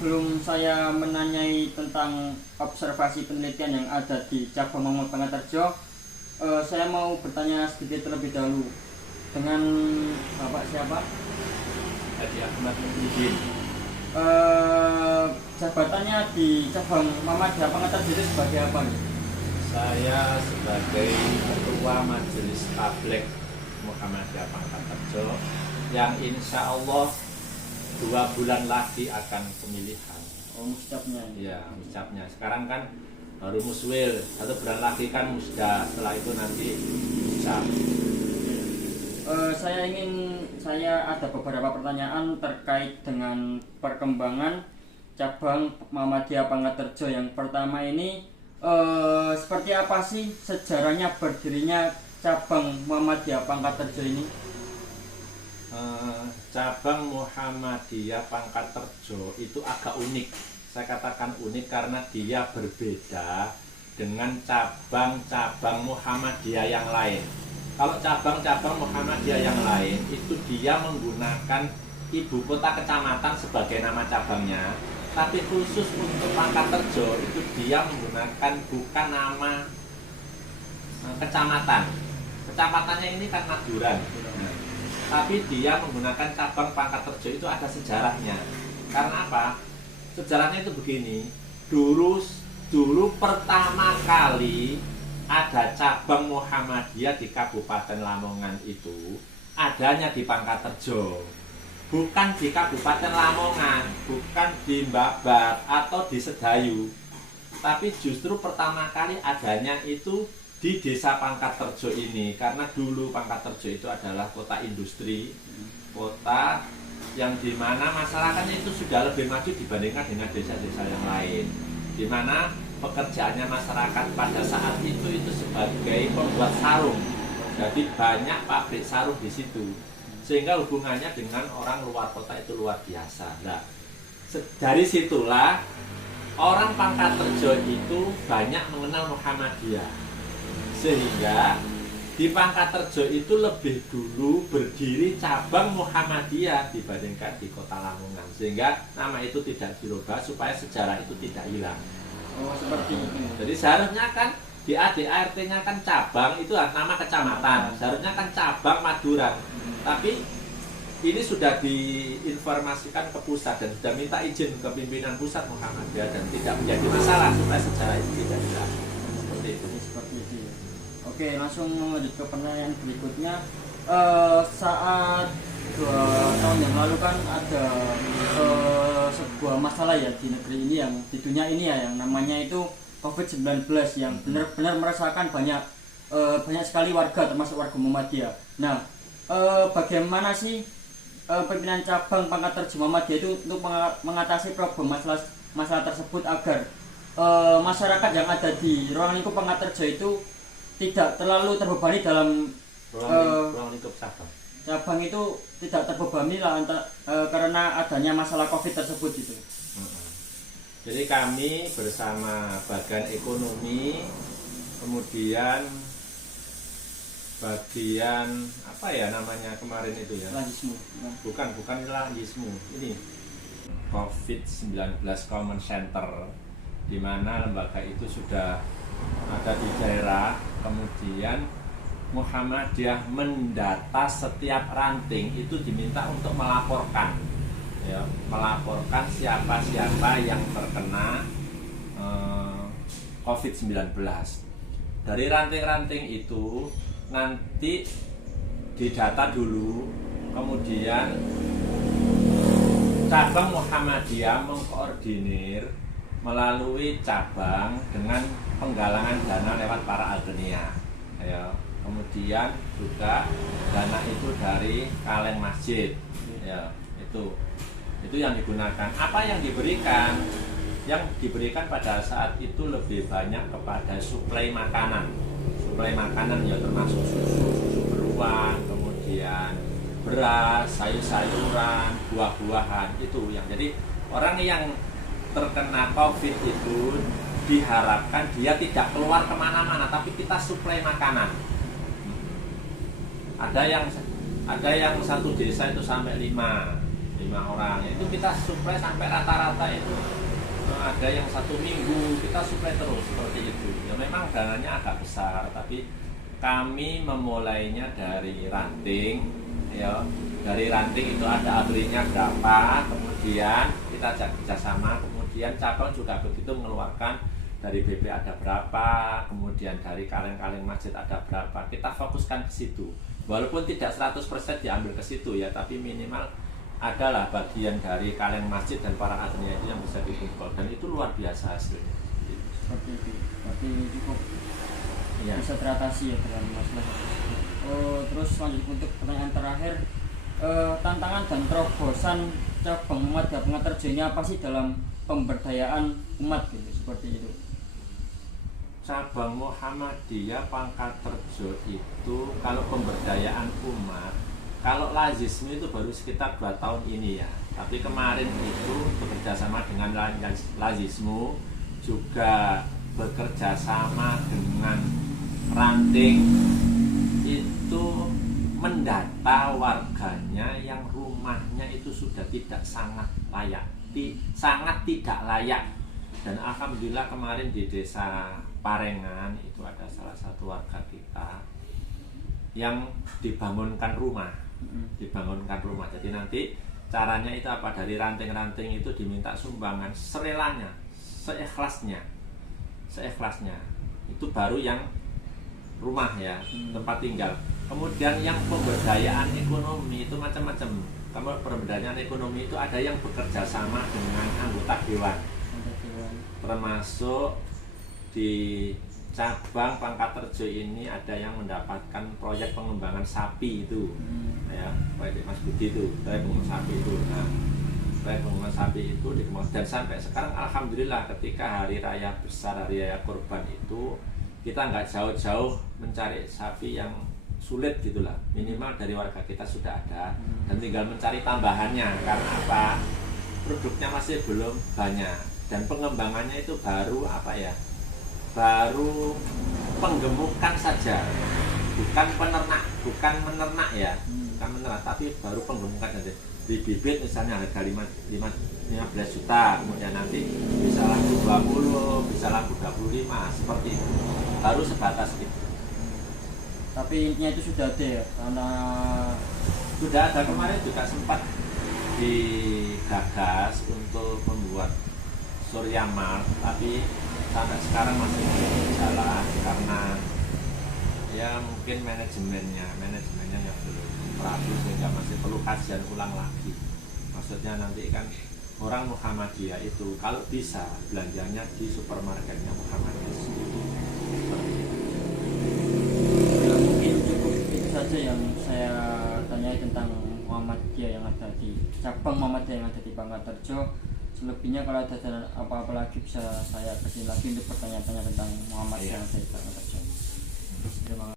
sebelum saya menanyai tentang observasi penelitian yang ada di cabang Muhammad Pangatarjo, saya mau bertanya sedikit terlebih dahulu dengan Bapak siapa? Hadi Ahmad Muhyiddin. Jabatannya di cabang Muhammadiyah Pangatarjo itu sebagai apa nih? Saya sebagai Ketua Majelis Tabligh Muhammadiyah Pangatarjo yang insya Allah 2 bulan lagi akan pemilihan. Oh, muscapnya. Ya, muscapnya. Sekarang kan baru muswil, 1 bulan lagi kan musda. Setelah itu nanti muscap. Saya ada beberapa pertanyaan terkait dengan perkembangan cabang Muhammadiyah Pangatarjo. Yang pertama ini, seperti apa sih sejarahnya berdirinya cabang Muhammadiyah Pangatarjo ini? Cabang Muhammadiyah Pangatarjo itu agak unik. Saya katakan unik karena dia berbeda dengan cabang-cabang Muhammadiyah yang lain. Kalau cabang-cabang Muhammadiyah yang lain itu dia menggunakan ibu kota kecamatan sebagai nama cabangnya, tapi khusus untuk Pangatarjo itu dia menggunakan bukan nama kecamatan. Kecamatannya ini kan Maduran. Tapi dia menggunakan cabang Pangatarjo itu ada sejarahnya. Karena apa? Sejarahnya itu begini. Dulu pertama kali ada cabang Muhammadiyah di Kabupaten Lamongan itu adanya di Pangatarjo. Bukan di Kabupaten Lamongan, bukan di Mbakbar atau di Sedayu. Tapi justru pertama kali adanya itu di desa Pangatarjo ini, karena dulu Pangatarjo itu adalah kota industri, kota yang dimana masyarakatnya itu sudah lebih maju dibandingkan dengan desa-desa yang lain, dimana pekerjaannya masyarakat pada saat itu sebagai pembuat sarung. Jadi banyak pabrik sarung di situ, sehingga hubungannya dengan orang luar kota itu luar biasa. Nah, dari situlah orang Pangatarjo itu banyak mengenal Muhammadiyah. Sehingga di Pangatarjo itu lebih dulu berdiri cabang Muhammadiyah dibandingkan di kota Lamongan, sehingga nama itu tidak dirubah supaya sejarah itu tidak hilang. Oh, seperti itu. Jadi seharusnya kan di ADART-nya kan cabang itu nama kecamatan, seharusnya kan cabang Maduran. Tapi ini sudah diinformasikan ke pusat dan sudah minta izin ke pimpinan pusat Muhammadiyah dan tidak menjadi masalah supaya sejarah itu tidak hilang. Seperti itu. Oke, langsung lanjut ke pertanyaan berikutnya. Saat 2 tahun yang lalu kan ada sebuah masalah ya di negeri ini, yang di dunia ini ya, yang namanya itu COVID-19, yang benar-benar merasakan banyak sekali warga, termasuk warga Muhammadiyah. Nah, bagaimana sih pimpinan cabang Pangatarjo Muhammadiyah itu untuk mengatasi problem masalah tersebut agar masyarakat yang ada di ruang lingkup Pangatarjo itu tidak terlalu terbebani dalam ruang lingkup cabang itu tidak terbebani lah karena adanya masalah COVID tersebut itu. Jadi kami bersama bagian ekonomi, kemudian bagian apa ya namanya kemarin itu ya? Lanjismu. Bukan lanjismu. Ini COVID-19 Common Center, di mana lembaga itu sudah ada di daerah. Kemudian Muhammadiyah mendata setiap ranting itu diminta untuk melaporkan, ya, melaporkan siapa-siapa yang terkena COVID-19. Dari ranting-ranting itu nanti didata dulu, kemudian cabang Muhammadiyah mengkoordinir melalui cabang dengan penggalangan dana lewat para algenia, ya. Kemudian juga dana itu dari kaleng masjid, ya. Itu yang digunakan. Apa yang diberikan? Yang diberikan pada saat itu lebih banyak kepada suplai makanan ya, termasuk susu beruang, kemudian beras, sayur-sayuran, buah-buahan, itu yang jadi orang yang terkena COVID itu diharapkan dia tidak keluar kemana-mana, tapi kita suplai makanan. Ada yang satu desa itu sampai 5, 5 orang itu kita supply sampai rata-rata itu ada yang 1 minggu kita supply terus seperti itu. Ya memang dananya agak besar, tapi kami memulainya dari ranting, ya dari ranting itu ada abrinya berapa, kemudian kita ajak kerjasama, kemudian cabang juga begitu mengeluarkan dari BP ada berapa, kemudian dari kaleng-kaleng masjid ada berapa, kita fokuskan ke situ. Walaupun tidak 100% diambil ke situ ya, tapi minimal adalah bagian dari kaleng masjid dan para adanya itu yang bisa dikumpul, dan itu luar biasa hasilnya. Seperti itu, berarti cukup Ya. bisa teratasi ya dengan masalah tersebut. Terus lanjut untuk pertanyaan terakhir, tantangan dan terobosan cabang Muhammadiyah Pengantarjo ini apa sih dalam pemberdayaan umat gitu, seperti itu? Cabang Muhammadiyah Pangkaterjo itu kalau pemberdayaan umat, kalau lazisme itu baru sekitar 2 tahun ini ya. Tapi kemarin itu bekerja sama dengan lazisme, juga bekerja sama dengan ranting, itu mendata warganya yang rumahnya itu sudah tidak sangat layak, sangat tidak layak. Dan alhamdulillah kemarin di desa Parengan itu ada salah satu warga kita yang dibangunkan rumah. Jadi nanti caranya itu apa, dari ranting-ranting itu diminta sumbangan serelanya, seikhlasnya. Itu baru yang rumah ya, tempat tinggal. Kemudian yang pemberdayaan ekonomi itu macam-macam. Kalau pemberdayaan ekonomi itu ada yang bekerja sama dengan anggota dewan, termasuk di cabang Pangkaterjo ini ada yang mendapatkan proyek pengembangan sapi itu, ya, proyek Mas Budi itu, proyek pengembangan sapi itu. Nah, proyek pengembangan sapi itu dikembangkan, dan sampai sekarang alhamdulillah ketika hari raya besar, hari raya kurban itu kita nggak jauh-jauh mencari sapi yang sulit gitulah, minimal dari warga kita sudah ada, dan tinggal mencari tambahannya. Karena apa? Produknya masih belum banyak, dan pengembangannya itu baru apa ya? Baru penggemukan saja, bukan menernak ya, bukan menernak, tapi baru penggemukan saja. Di bibit misalnya harga 15 juta, kemudian nanti bisa laku 20, bisa laku 25, seperti itu. Baru sebatas itu. Tapi intinya itu sudah ada ya, karena sudah ada. Kemarin juga sempat digagas untuk membuat Surya Mart, tapi sampai sekarang masih belum jalan karena ya mungkin manajemennya yang belum rapi, sehingga masih perlu kajian ulang lagi. Maksudnya nanti kan orang Muhammadiyah itu kalau bisa belanjanya di supermarketnya Muhammadiyah sendiri. ya, mungkin cukup itu saja yang saya tanyai tentang Muhammadiyah yang ada di cabang Muhammadiyah yang ada di Pangkaterjo. Selebihnya kalau ada apa-apa lagi bisa saya kasih lagi untuk pertanyaan-tanya tentang Muhammadiyah yang ada di Pangkaterjo. Terima kasih.